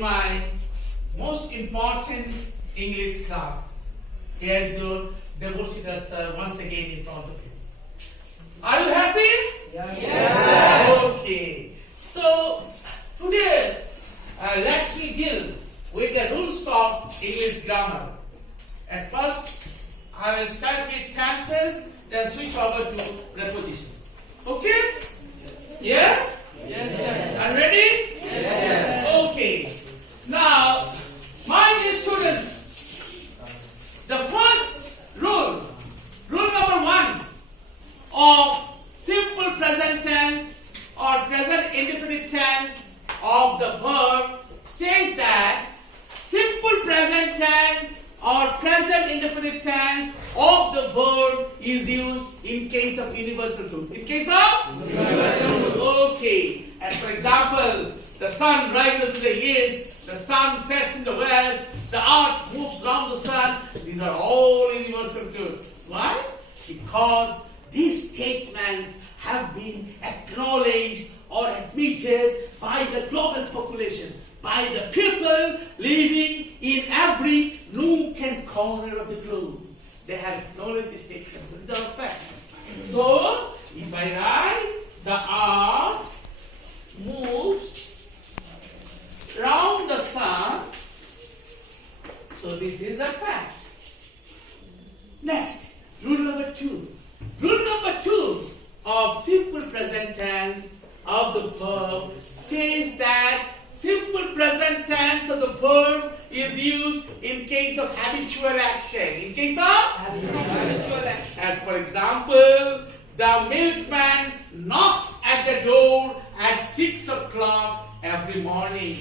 in my most important English class. Here is your Debarshi sir once again in front of you. Are you happy? Yes. Okay. So today let me deal with the rules of English grammar. At first, I will start with tenses, then switch over to prepositions. Okay? Yes? Yes. Are you ready? Yes. Okay. Now, my dear students, the first rule number 1 of simple present tense or present indefinite tense of the verb states that simple present tense or present indefinite tense of the verb is used in case of universal truth. In case of universal truth. Okay. As for example, the sun rises in the east, the sun sets in the west, the earth moves around the sun. These are all universal truths. Why? Because these statements have been acknowledged or admitted by the global population, by the people living in every nook and corner of the globe. They have acknowledged these statements. These are facts. So, if I write the earth moves around the sun, so this is a fact. Next, rule number 2. Rule number 2 of simple present tense of the verb states that simple present tense of the verb is used in case of habitual action. In case of habitual action. As for example, the milkman knocks at the door at 6 o'clock every morning.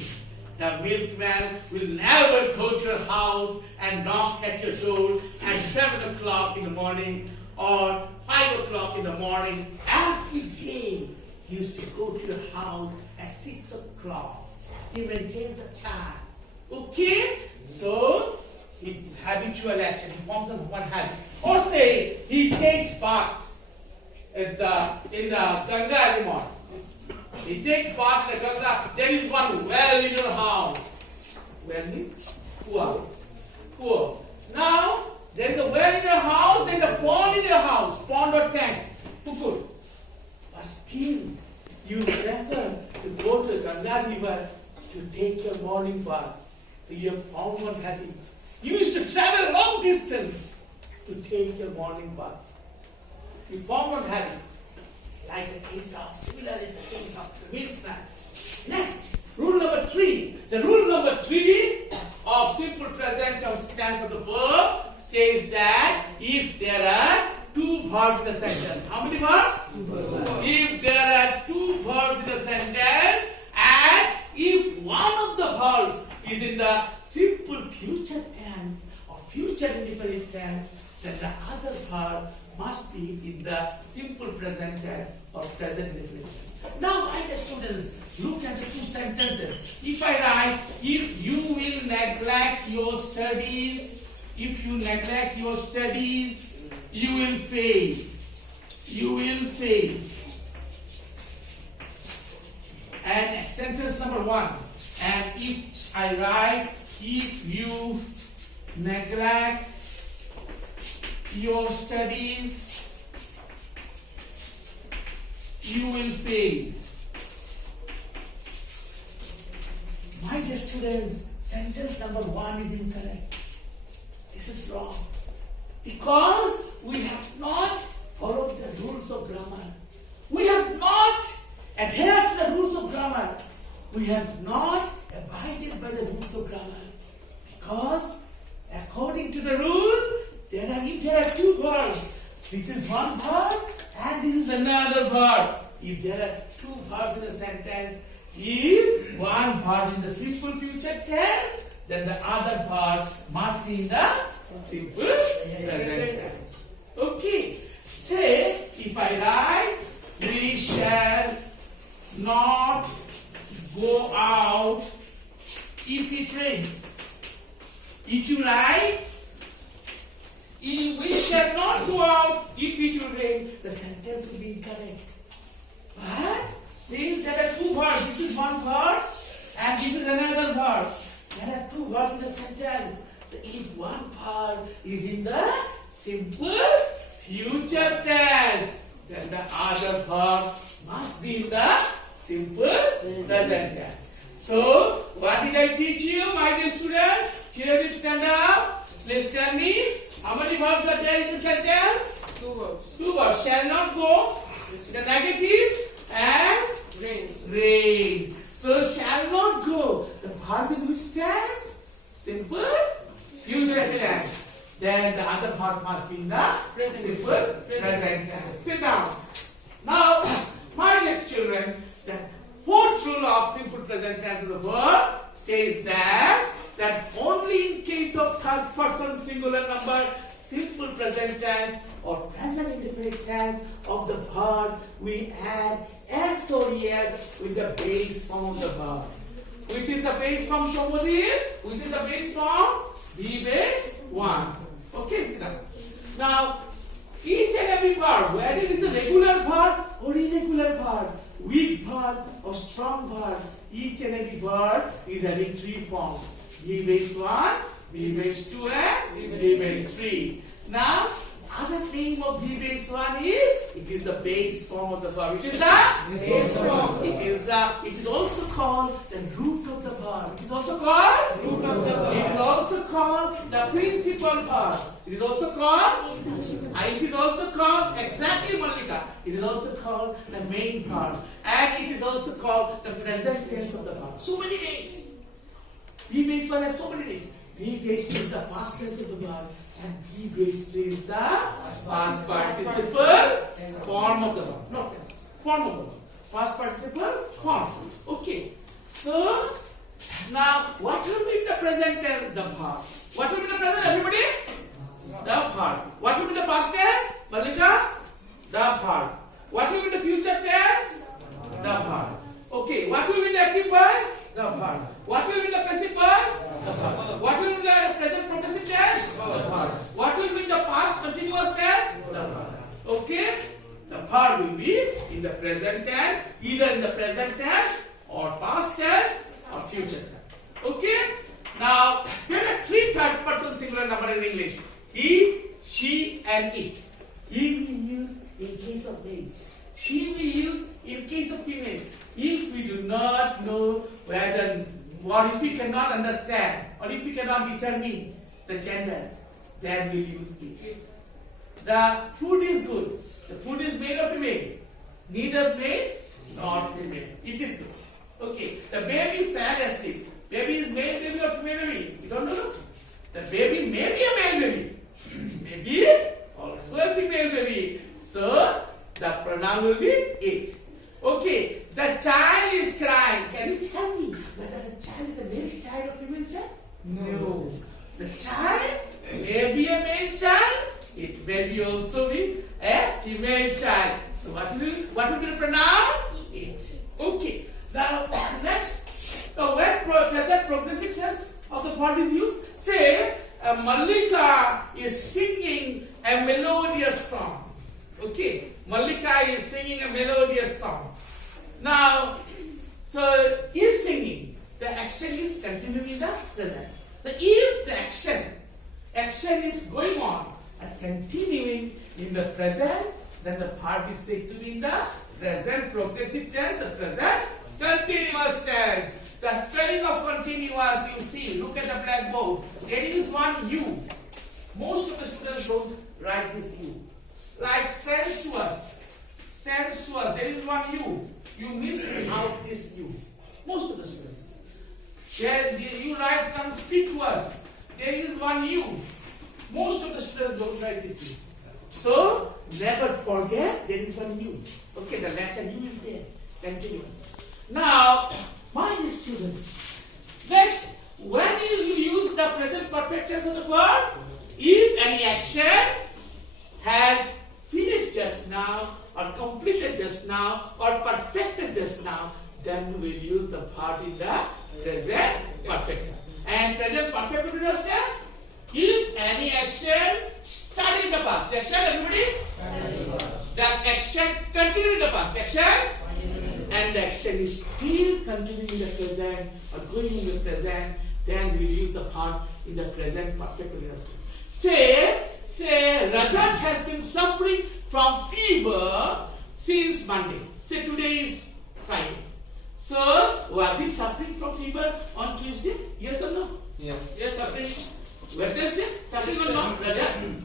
The milkman will never go to your house and knock at your door at 7 o'clock in the morning or 5 o'clock in the morning. Every day he used to go to your house at 6 o'clock. He maintains the time. Okay? So, it's habitual action. He forms one habit. Or say, he takes bath in the Ganga every morning. He takes bath in the Ganga. There is one well in your house. Well means poor. Now, there is a well in your house and a pond in your house. Pond or tank. Good. But still, you prefer to go to the Ganga river to take your morning bath. So you have found one habit. You used to travel long distance to take your morning bath. You found one habit. Like the case of, similar is the case of the milkman. Next, rule number 3. The rule number 3 of simple present tense of the verb says that if there are 2 verbs in a sentence. How many verbs? 2 verbs. If there are 2 verbs in a sentence and if one of the verbs is in the simple future tense or future indefinite tense, then the other verb must be in the simple present tense or present indefinite tense. Now, my dear students, look at the 2 sentences. If I write, if you will neglect your studies, if you neglect your studies, you will fail. You will fail. And sentence number 1. And if I write, if you neglect your studies, you will fail. My dear students, sentence number 1 is incorrect. This is wrong. Because we have not followed the rules of grammar. We have not adhered to the rules of grammar. We have not abided by the rules of grammar. Because according to the rule, if there are 2 verbs, this is one verb and this is another verb. If there are 2 verbs in a sentence, if one verb in the simple future tense, then the other verb must be in the simple present tense. Okay. Say, if I write, we shall not go out if it rains. If you write, we shall not go out if it will rain, the sentence will be incorrect. But since there are 2 verbs, this is one verb And this is another verb. There are two words in the sentence. So if one verb is in the simple future tense, then the other verb must be in the simple present tense. So, what did I teach you, my dear students? Children, stand up. Please tell me, how many verbs are there in the sentence? Two verbs. Two verbs. Shall not go, the negative, and raise. So, shall not go. The verb in which tense? Simple future tense. Then the other verb must be in the simple present tense. Sit down. Now, my dear children, the fourth rule of simple present tense of the verb says that only in case of third person singular number simple present tense or present indefinite tense of the verb we add s or es with the base form of the verb. Which is the base form, somebody? Which is the base form? Be base 1. Okay, sit down. Now, each and every verb, whether it is a regular verb or irregular verb, weak verb or strong verb, each and every verb is having three forms. Be base 1, be base 2 and be base 3. Now, other name of be base 1 is, it is the base form of the verb. It is the Base form. It is also called the root of the verb. It is also called Root of the verb. It is also called the principal verb. It is also called exactly, Malika. It is also called the main verb. And it is also called the present tense of the verb. So many names. Be base 1 has so many names. Be base 2 is the past tense of the verb. And be base 3 is the past participle form of the verb. Not tense. Form of the verb. Past participle form. Okay. So, now what will be the present tense? The verb. What will be the present, everybody? The verb. What will be the past tense? Malika? The verb. What will be the future tense? The verb. Okay. What will be the active verb? The verb. What will be the passive verb? The verb. What will be the present progressive tense? The verb. What will be the past continuous tense? The verb. Okay? The verb will be in the present tense, either in the present tense or past tense or future tense. Okay? Now, there are three third person singular number in English. He, she, and it. He we use in case of males. She we use in case of females. If we do not know whether, or if we cannot understand, or if we cannot determine the gender, then we use it. The food is good. The food is male or female? Neither male nor female. It is good. Okay. The baby fell asleep. Baby is male baby or female baby? You don't know? The baby may be a male baby. Maybe also a female baby. So, the pronoun will be it. Okay. The child is crying. Can you tell me whether the child is a male child or female child? No. The child may be a male child. It may be also be a female child. So what will be the pronoun? It. Okay. Now next, when present progressive tense of the verb is used, say Malika is singing a melodious song. Okay. Malika is singing a melodious song. Now, so is singing. The action is continuing in the present. If the action is going on and continuing in the present, then the verb is said to be in the present progressive tense, the present continuous tense. The spelling of continuous, you see, look at the blackboard. There is one U. Most of the students don't write this U. Like sensuous, there is one U. You miss out this U. Most of the students. There you write conspicuous. There is one U. Most of the students don't write this U. So, never forget there is one U. Okay, the letter U is there. Continuous. Now, my dear students, next, when you use the present perfect tense of the verb, if any action has finished just now, or completed just now, or perfected just now, then we will use the verb in the present perfect tense. And present perfect continuous tense, if any action started in the past, the action, everybody? That action continued in the past, action? And the action is still continuing in the present, or going in the present, then we use the verb in the present perfect continuous tense. Say Rajat has been suffering from fever since Monday. Say today is Friday. So was he suffering from fever on Tuesday? Yes or no? Yes. Yes, suffering. Wednesday? Suffering or no? Rajat?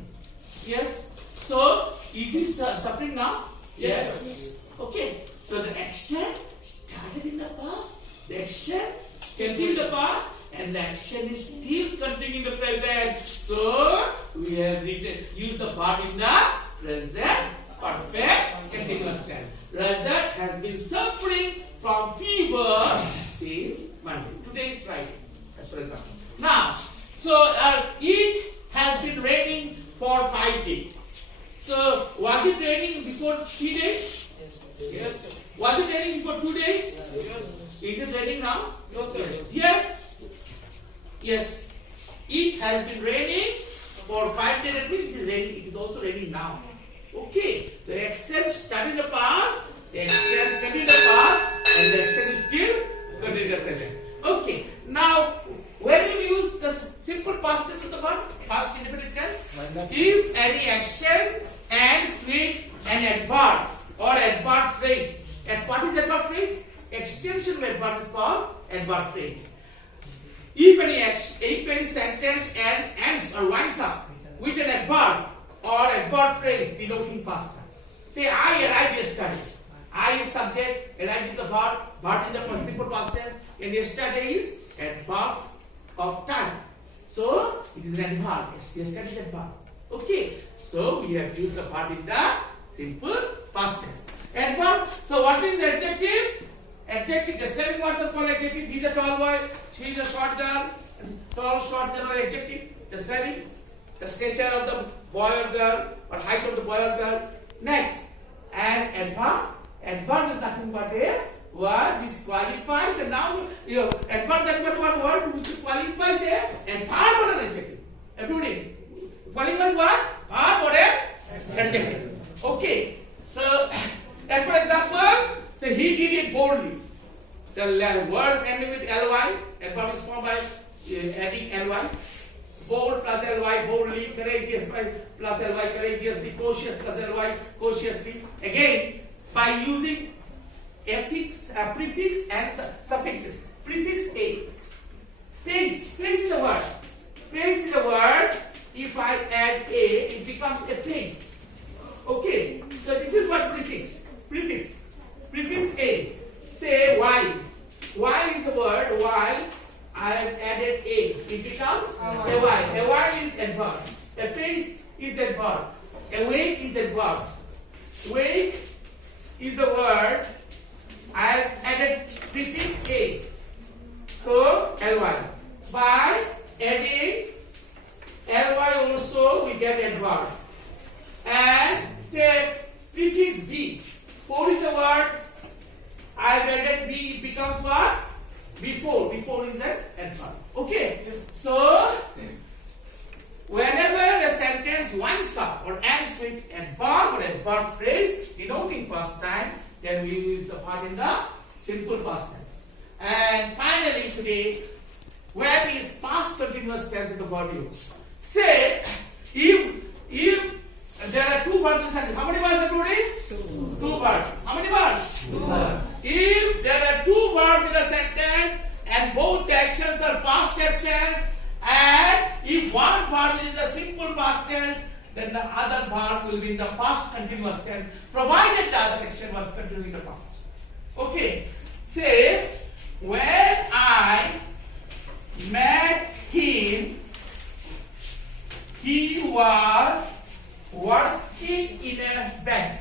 Yes. So is he suffering now? Yes. Okay. So the action started in the past. The action continued in the past. And the action is still continuing in the present. So we have used the verb in the present perfect continuous tense. Rajat has been suffering from fever since Monday. Today is Friday. As for example. Now, so it has been raining for 5 days. So was it raining before 3 days? Yes. Was it raining before 2 days? Yes. Is it raining now? No, sir. Yes. Yes, it has been raining for 5 days. That means it is raining. It is also raining now. Okay, the action started in the past, the action continued in the past, and the action is still continuing in the present. Okay, now when you use the simple past tense of the verb, past indefinite tense, if any action ends with an adverb or adverb phrase, and what is adverb phrase? Extension of adverb is called adverb phrase. If any sentence ends or winds up with an adverb or adverb phrase denoting past time. Say, I arrived yesterday. I is subject, arrived is the verb in the simple past tense, and yesterday is adverb of time. So it is an adverb. Yesterday is adverb. Okay. So we have used the verb in the simple past tense. Adverb. So what is the adjective? Adjective, the 7 words are called adjective. He is a tall boy, she is a short girl. Tall, short girl are adjective, describing the stature of the boy or girl, or height of the boy or girl. Next, and adverb. Adverb is nothing but a word which qualifies a noun. Adverb is nothing but one word which qualifies a verb or an adjective. Everybody, qualifies what? Verb or an adjective. Okay, so as for example, so he did it boldly. The words ending with ly, adverb is formed by adding ly. Bold plus ly, boldly, courageous plus ly, courageously, cautious plus ly, cautiously. Again, by using prefix and suffixes. Prefix a. Place is a word. Place is a word. If I add a, it becomes a place. Okay, so this is what prefix. Prefix a. Say while. While is the word. While I have added a, it becomes a while. A while is adverb. A place is adverb. Awake is adverb. Wake is a word. I have added prefix a. So ly. By adding ly also we get adverb. And say prefix b. For is a word. I have added b, it becomes what? Before. Before is an adverb. Okay. So whenever a sentence winds up or ends with adverb or adverb phrase denoting past time, then we use the verb in the simple past tense. And finally today, where is past continuous tense in the verb use? Say if there are 2 words in the sentence. How many words are today? 2 words. How many words? 2 words. If there are 2 verbs in a sentence and both the actions are past actions, and if one verb is in the simple past tense, then the other verb will be in the past continuous tense, provided the other action was continuing in the past. Okay. Say, when I met him, he was working in a bank.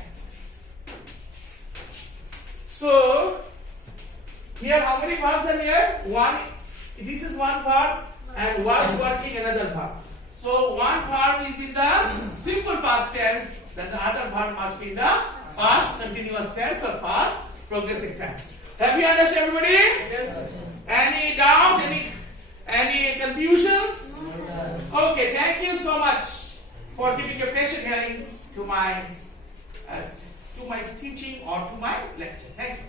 So here how many verbs are here? One. This is one verb and was working another verb. So one verb is in the simple past tense, then the other verb must be in the past continuous tense or past progressive tense. Have you understood, everybody? Yes. Any doubts? Any confusions? Okay. Thank you so much for giving a patient hearing to my teaching or to my lecture. Thank you.